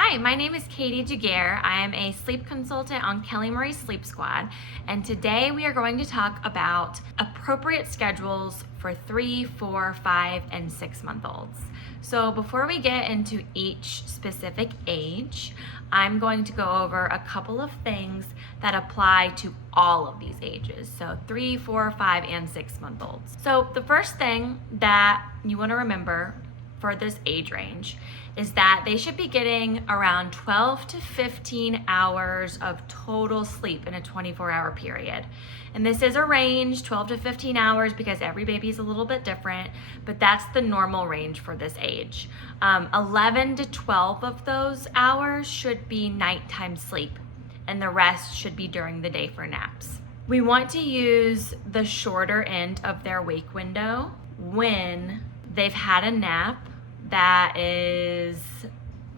Hi, my name is Katie Giguere. I am a sleep consultant on Kelly Murray's Sleep Squad, and today we are going to talk about appropriate schedules for 3, 4, 5, and 6-month-olds. So before we get into each specific age, I'm going to go over a couple of things that apply to all of these ages. So 3, 4, 5, and 6-month-olds. So the first thing that you want to remember for this age range is that they should be getting around 12 to 15 hours of total sleep in a 24-hour period. And this is a range, 12 to 15 hours, because every baby is a little bit different, but that's the normal range for this age. 11 to 12 of those hours should be nighttime sleep, and the rest should be during the day for naps. We want to use the shorter end of their wake window when they've had a nap that is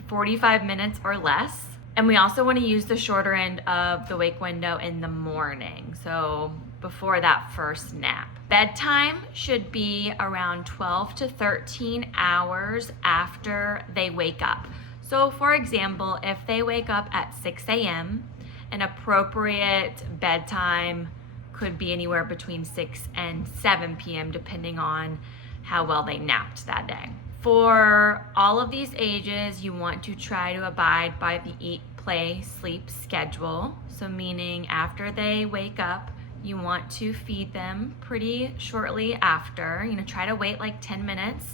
45 minutes or less. And we also want to use the shorter end of the wake window in the morning, so before that first nap. Bedtime should be around 12 to 13 hours after they wake up. So for example, if they wake up at 6 a.m., an appropriate bedtime could be anywhere between 6 and 7 p.m. depending on how well they napped that day. For all of these ages, you want to try to abide by the eat, play, sleep schedule. So meaning after they wake up, you want to feed them pretty shortly after. Try to wait like 10 minutes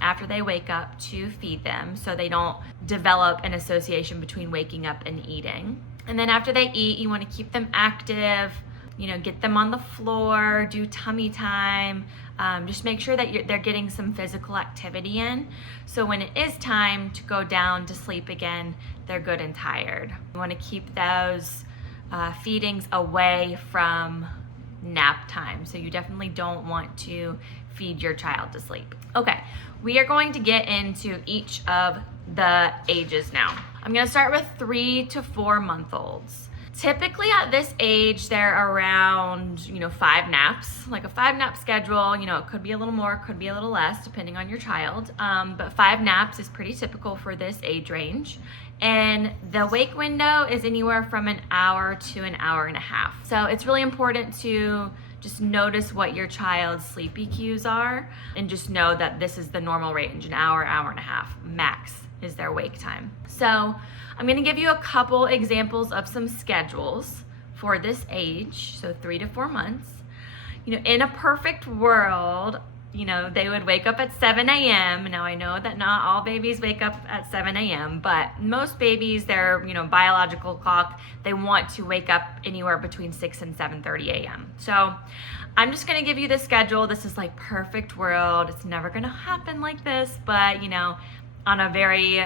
after they wake up to feed them so they don't develop an association between waking up and eating. And then after they eat, you want to keep them active. Get them on the floor, do tummy time, just make sure that they're getting some physical activity in. So when it is time to go down to sleep again, they're good and tired. You want to keep those feedings away from nap time. So you definitely don't want to feed your child to sleep. Okay, we are going to get into each of the ages now. I'm going to start with 3 to 4-month-olds. Typically at this age, they're around, 5 naps, like a 5-nap schedule. It could be a little more, could be a little less, depending on your child. But 5 naps is pretty typical for this age range. And the wake window is anywhere from an hour to an hour and a half. So it's really important to just notice what your child's sleepy cues are and just know that this is the normal range, an hour, hour and a half max is their wake time. So I'm going to give you a couple examples of some schedules for this age, so 3 to 4 months. In a perfect world, they would wake up at 7 a.m. Now I know that not all babies wake up at 7 a.m., but most babies, their biological clock, they want to wake up anywhere between 6 and 7:30 a.m. So I'm just going to give you the schedule. This is like perfect world. It's never going to happen like this, but on a very,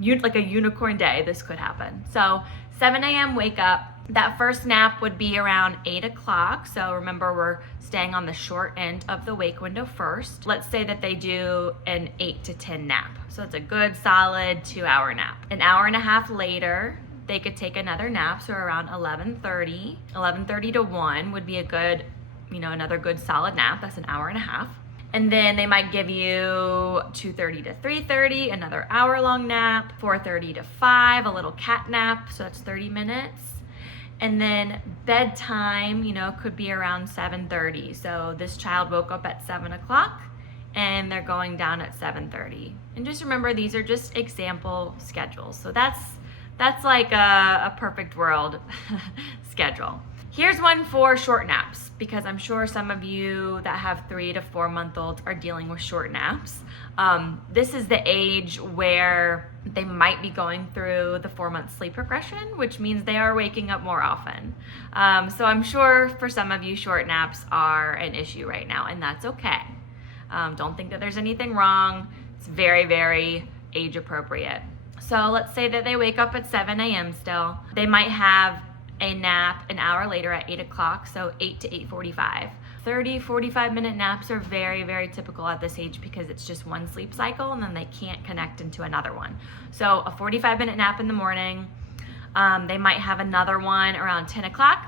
like a unicorn day, this could happen. So 7 a.m. wake up. That first nap would be around 8 o'clock. So remember, we're staying on the short end of the wake window first. Let's say that they do an 8 to 10 nap. So it's a good solid 2-hour nap. An hour and a half later, they could take another nap. So around 11:30 to 1 would be a good, another good solid nap. That's an hour and a half. And then they might give you 2:30 to 3:30, another hour-long nap, 4:30 to 5, a little cat nap, so that's 30 minutes. And then bedtime, could be around 7:30. So this child woke up at 7 o'clock and they're going down at 7:30. And just remember, these are just example schedules. So that's like a perfect world schedule. Here's one for short naps, because I'm sure some of you that have 3 to 4-month-olds are dealing with short naps. This is the age where they might be going through the 4-month sleep regression, which means they are waking up more often. So I'm sure for some of you, short naps are an issue right now, and that's okay. Don't think that there's anything wrong. It's very, very age appropriate. So let's say that they wake up at 7 a.m. still. They might have a nap an hour later at 8 o'clock, so 8 to 8:45. 45-minute naps are very, very typical at this age because it's just one sleep cycle and then they can't connect into another one. So a 45-minute nap in the morning, they might have another one around 10 o'clock,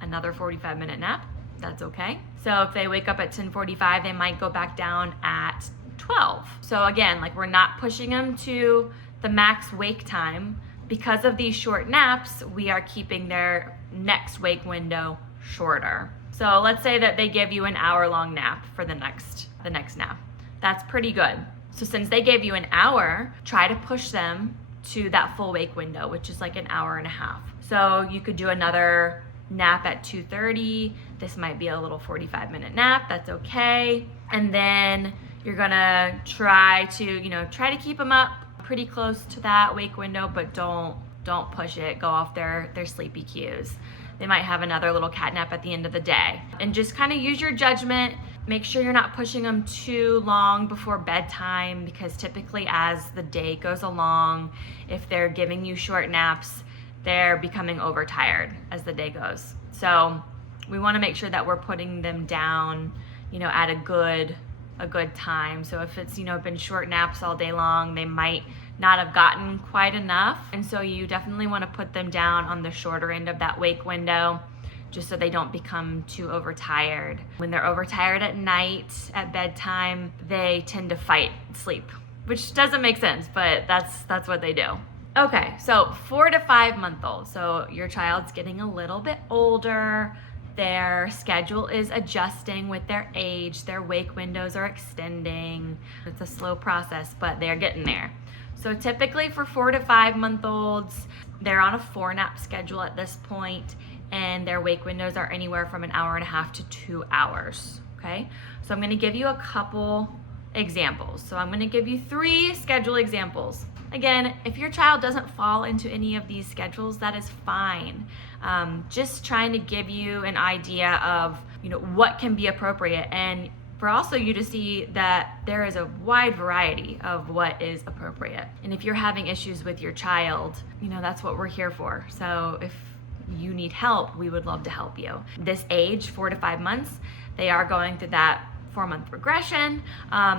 another 45-minute nap, that's okay. So if they wake up at 10:45, they might go back down at 12. So again, like, we're not pushing them to the max wake time, because of these short naps, we are keeping their next wake window shorter. So let's say that they give you an hour-long nap for the next nap. That's pretty good. So since they gave you an hour, try to push them to that full wake window, which is like an hour and a half. So you could do another nap at 2:30. This might be a little 45-minute nap. That's okay. And then you're gonna try to keep them up pretty close to that wake window, but don't push it. Go off their sleepy cues. They might have another little cat nap at the end of the day. And just kind of use your judgment. Make sure you're not pushing them too long before bedtime, because typically as the day goes along, if they're giving you short naps, they're becoming overtired as the day goes. So we want to make sure that we're putting them down, at a good time. So if it's, been short naps all day long, they might not have gotten quite enough. And so you definitely want to put them down on the shorter end of that wake window, just so they don't become too overtired. When they're overtired at night, at bedtime, they tend to fight sleep, which doesn't make sense, but that's what they do. Okay, so 4 to 5 month old. So your child's getting a little bit older. Their schedule is adjusting with their age. Their wake windows are extending. It's a slow process, but they're getting there. So typically for 4 to 5 month olds, they're on a 4-nap schedule at this point, and their wake windows are anywhere from an hour and a half to 2 hours, okay? So I'm gonna give you a couple examples. So I'm gonna give you 3 schedule examples. Again, if your child doesn't fall into any of these schedules, that is fine. Just trying to give you an idea of, what can be appropriate, and for also you to see that there is a wide variety of what is appropriate. And if you're having issues with your child, that's what we're here for. So if you need help, we would love to help you. This age, 4 to 5 months, they are going through that 4-month regression.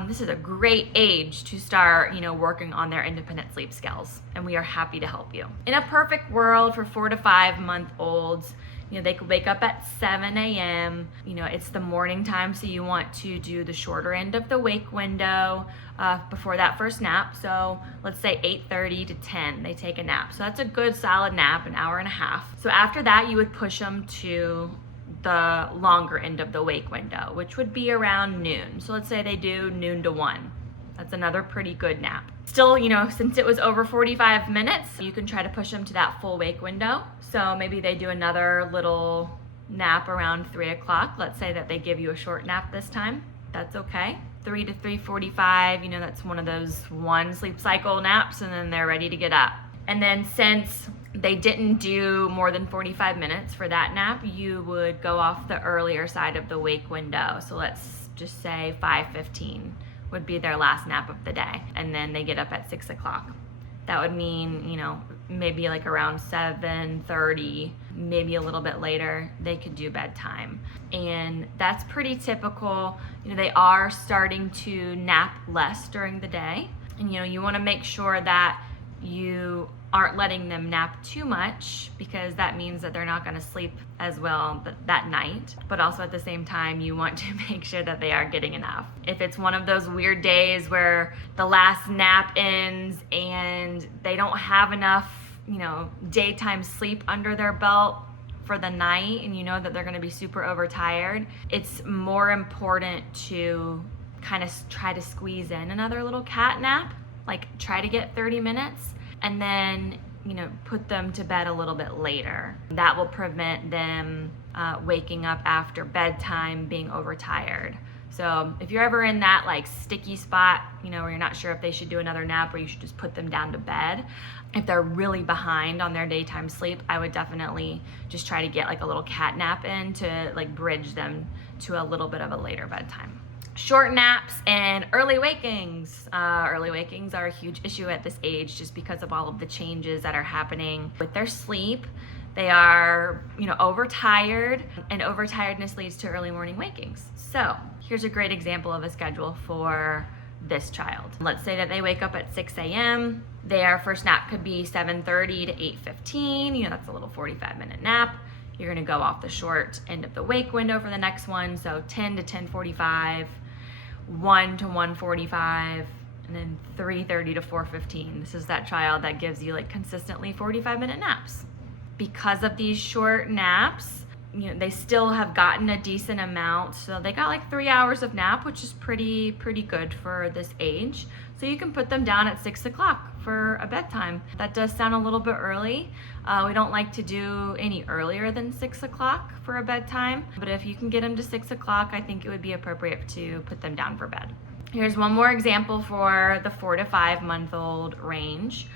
This is a great age to start, working on their independent sleep skills, and we are happy to help you. In a perfect world for 4 to 5 month olds, they could wake up at 7 a.m. It's the morning time, so you want to do the shorter end of the wake window before that first nap. So let's say 8:30 to 10, they take a nap. So that's a good solid nap, an hour and a half. So after that, you would push them to the longer end of the wake window, which would be around noon. So let's say they do noon to 1. That's another pretty good nap. Still, since it was over 45 minutes, you can try to push them to that full wake window. So maybe they do another little nap around 3 o'clock. Let's say that they give you a short nap this time. That's okay. 3 to 3:45, that's one of those 1 sleep cycle naps, and then they're ready to get up. And then since they didn't do more than 45 minutes for that nap, you would go off the earlier side of the wake window. So let's just say 5:15 would be their last nap of the day, and then they get up at 6 o'clock. That would mean, maybe like around 7:30, maybe a little bit later, they could do bedtime. And that's pretty typical. They are starting to nap less during the day, and you want to make sure that you aren't letting them nap too much, because that means that they're not going to sleep as well that night. But also at the same time, you want to make sure that they are getting enough. If it's one of those weird days where the last nap ends and they don't have enough, daytime sleep under their belt for the night, and that they're going to be super overtired, it's more important to kind of try to squeeze in another little cat nap, like try to get 30 minutes, and then put them to bed a little bit later. That will prevent them waking up after bedtime being overtired. So if you're ever in that like sticky spot, where you're not sure if they should do another nap or you should just put them down to bed, if they're really behind on their daytime sleep, I would definitely just try to get like a little cat nap in to like bridge them to a little bit of a later bedtime. Short naps and early wakings. Early wakings are a huge issue at this age, just because of all of the changes that are happening with their sleep. They are, overtired, and overtiredness leads to early morning wakings. So here's a great example of a schedule for this child. Let's say that they wake up at 6 a.m. Their first nap could be 7:30 to 8:15. That's a little 45-minute nap. You're gonna go off the short end of the wake window for the next one. So 10 to 10:45, 1 to 1:45, And then 3:30 to 4:15. This is that child that gives you like consistently 45-minute naps. Because of these short naps, they still have gotten a decent amount. So they got like 3 hours of nap, which is pretty good for this age. So you can put them down at 6 o'clock for a bedtime. That does sound a little bit early. We don't like to do any earlier than 6 o'clock for a bedtime. But if you can get them to 6 o'clock, I think it would be appropriate to put them down for bed. Here's one more example for the 4 to 5 month old range.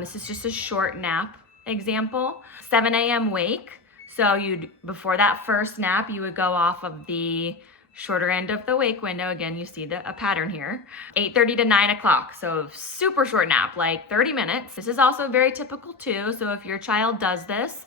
This is just a short nap example. 7 a.m. wake. So before that first nap, you would go off of the shorter end of the wake window. Again, you see a pattern here. 8:30 to 9 o'clock. So super short nap, like 30 minutes. This is also very typical too. So if your child does this,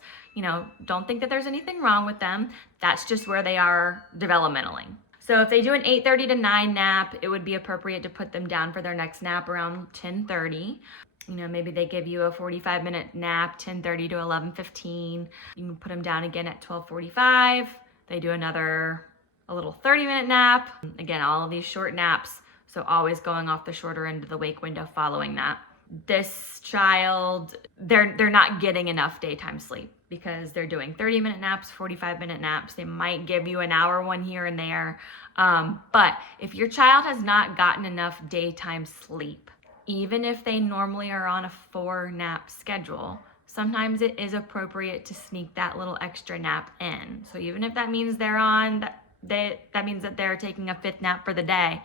don't think that there's anything wrong with them. That's just where they are developmentally. So if they do an 8:30 to 9 nap, it would be appropriate to put them down for their next nap around 10:30. Maybe they give you a 45-minute nap, 10:30 to 11:15. You can put them down again at 12:45. They do a little 30-minute nap. Again, all of these short naps, so always going off the shorter end of the wake window following that. This child, they're not getting enough daytime sleep because they're doing 30-minute naps, 45-minute naps. They might give you an hour one here and there. But if your child has not gotten enough daytime sleep, even if they normally are on a 4-nap schedule, sometimes it is appropriate to sneak that little extra nap in. So even if that means that means that they're taking a 5th nap for the day,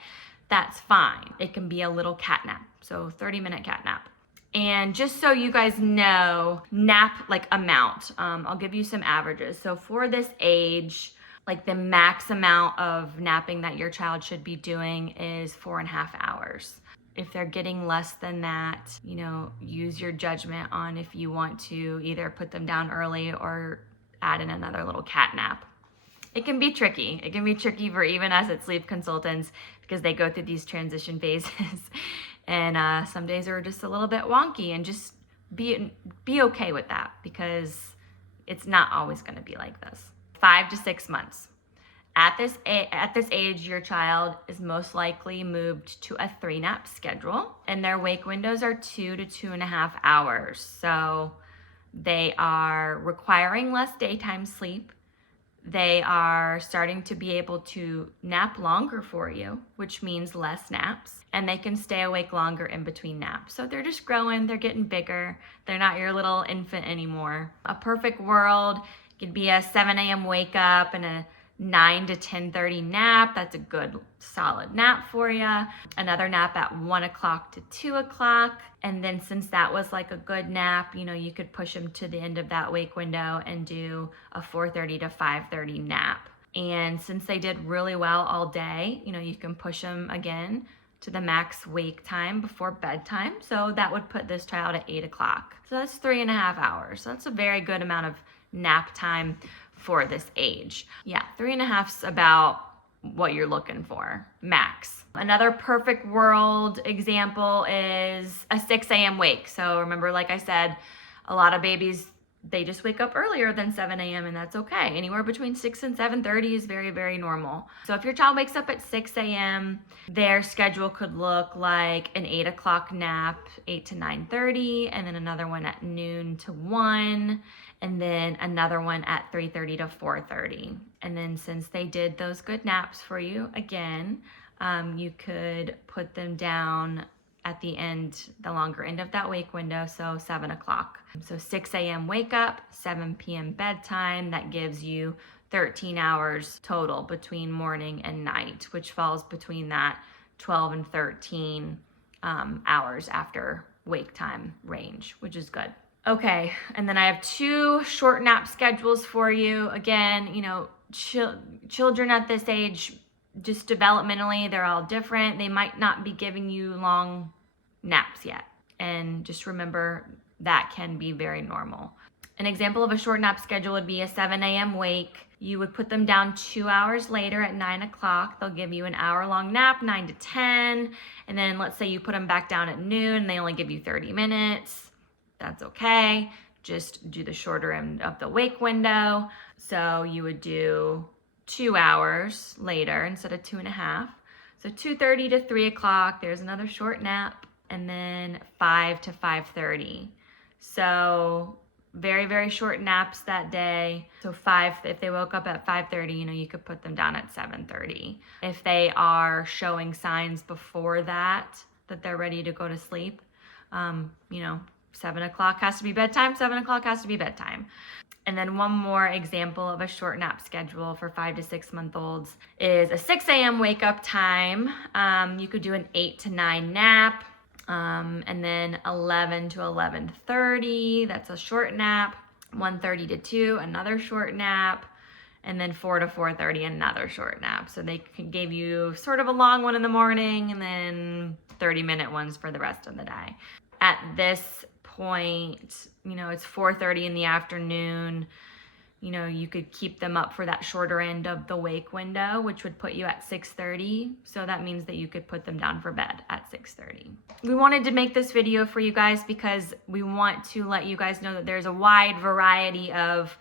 that's fine. It can be a little cat nap, so 30-minute cat nap. And just so you guys know, nap amount, I'll give you some averages. So for this age, the max amount of napping that your child should be doing is 4.5 hours. If they're getting less than that, use your judgment on if you want to either put them down early or add in another little cat nap. It can be tricky. It can be tricky for even us at sleep consultants because they go through these transition phases. And some days are just a little bit wonky, and just be okay with that because it's not always going to be like this. 5 to 6 months. At this age, your child is most likely moved to a 3-nap schedule, and their wake windows are 2 to 2.5 hours. So they are requiring less daytime sleep. They are starting to be able to nap longer for you, which means less naps, and they can stay awake longer in between naps. So they're just growing, they're getting bigger. They're not your little infant anymore. A perfect world could be a 7 a.m. wake up and a 9 to 10:30 nap. That's a good solid nap for you. Another nap at 1 o'clock to 2 o'clock. And then since that was a good nap, you could push them to the end of that wake window and do a 4:30 to 5:30 nap. And since they did really well all day, you can push them again to the max wake time before bedtime. So that would put this child at 8 o'clock. So that's 3.5 hours. So that's a very good amount of nap time for this age. Yeah, 3.5 is about what you're looking for, max. Another perfect world example is a 6 a.m. wake. So remember, like I said, a lot of babies, they just wake up earlier than 7 a.m. and that's okay. Anywhere between 6 and 7:30 is very, very normal. So if your child wakes up at 6 a.m., their schedule could look like an 8 o'clock nap, 8 to 9:30, and then another one at noon to 1, and then another one at 3:30 to 4:30. And then since they did those good naps for you, again, you could put them down at the longer end of that wake window, so 7 o'clock. So 6 a.m. wake up, 7 p.m. bedtime. That gives you 13 hours total between morning and night, which falls between that 12 and 13 hours after wake time range, which is good. Okay, and then I have 2 short nap schedules for you. Again, children at this age, just developmentally, they're all different. They might not be giving you long naps yet. And just remember that can be very normal. An example of a short nap schedule would be a 7 a.m. wake. You would put them down 2 hours later at 9 o'clock. They'll give you an hour-long nap, 9 to 10. And then let's say you put them back down at noon and they only give you 30 minutes. That's okay. Just do the shorter end of the wake window. So you would do 2 hours later instead of 2.5. So 2:30 to 3 o'clock, there's another short nap, and then 5 to 5:30. So very, very short naps that day. So if they woke up at 5:30, you could put them down at 7:30. If they are showing signs before that they're ready to go to sleep, 7 o'clock has to be bedtime, 7 o'clock has to be bedtime. And then one more example of a short nap schedule for 5 to 6 month olds is a 6 a.m. wake up time. You could do an 8 to 9 nap. And then 11 to 11:30, that's a short nap. 1:30 to 2, another short nap. And then 4 to 4:30, another short nap. So they gave you sort of a long one in the morning and then 30-minute ones for the rest of the day. At this point, it's 4:30 in the afternoon. You could keep them up for that shorter end of the wake window, which would put you at 6:30. So that means that you could put them down for bed at 6:30. We wanted to make this video for you guys because we want to let you guys know that there's a wide variety of,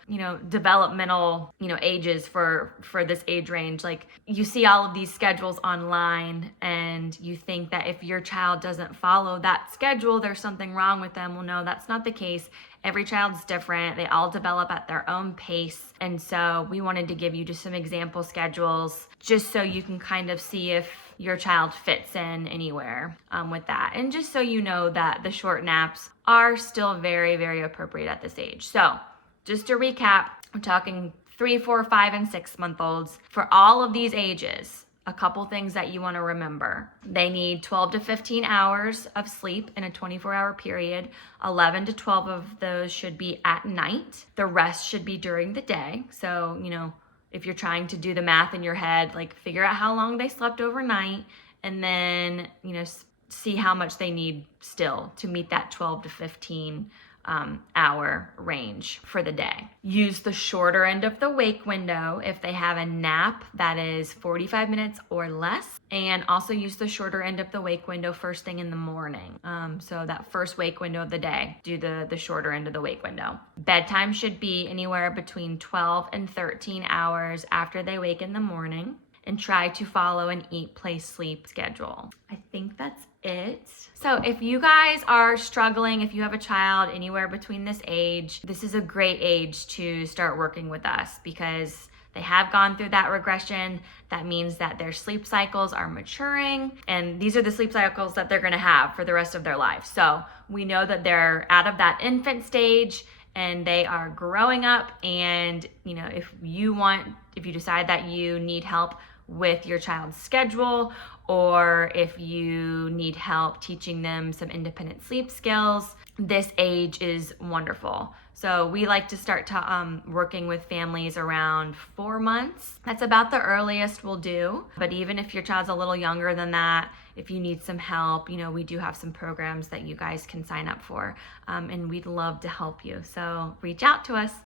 developmental, ages for this age range. Like, you see all of these schedules online and you think that if your child doesn't follow that schedule, there's something wrong with them. Well, no, that's not the case. Every child's different. They all develop at their own pace. And so we wanted to give you just some example schedules just so you can kind of see if your child fits in anywhere with that. And just so you know that the short naps are still very, very appropriate at this age. So just to recap, we're talking 3, 4, 5, and 6 month olds. For all of these ages, a couple things that you want to remember. They need 12 to 15 hours of sleep in a 24-hour period. 11 to 12 of those should be at night. The rest should be during the day. So, if you're trying to do the math in your head, like, figure out how long they slept overnight and then, see how much they need still to meet that 12 to 15 hour range for the day. Use the shorter end of the wake window if they have a nap that is 45 minutes or less, and also use the shorter end of the wake window first thing in the morning. So that first wake window of the day, do the shorter end of the wake window. Bedtime should be anywhere between 12 and 13 hours after they wake in the morning, and try to follow an eat, play, sleep schedule. I think that's it. So if you guys are struggling, if you have a child anywhere between this age, this is a great age to start working with us because they have gone through that regression. That means that their sleep cycles are maturing, and these are the sleep cycles that they're gonna have for the rest of their life. So we know that they're out of that infant stage and they are growing up, and if you decide that you need help with your child's schedule, or if you need help teaching them some independent sleep skills, this age is wonderful. So we like to start working with families around 4 months. That's about the earliest we'll do. But even if your child's a little younger than that, if you need some help, we do have some programs that you guys can sign up for. And we'd love to help you. So reach out to us.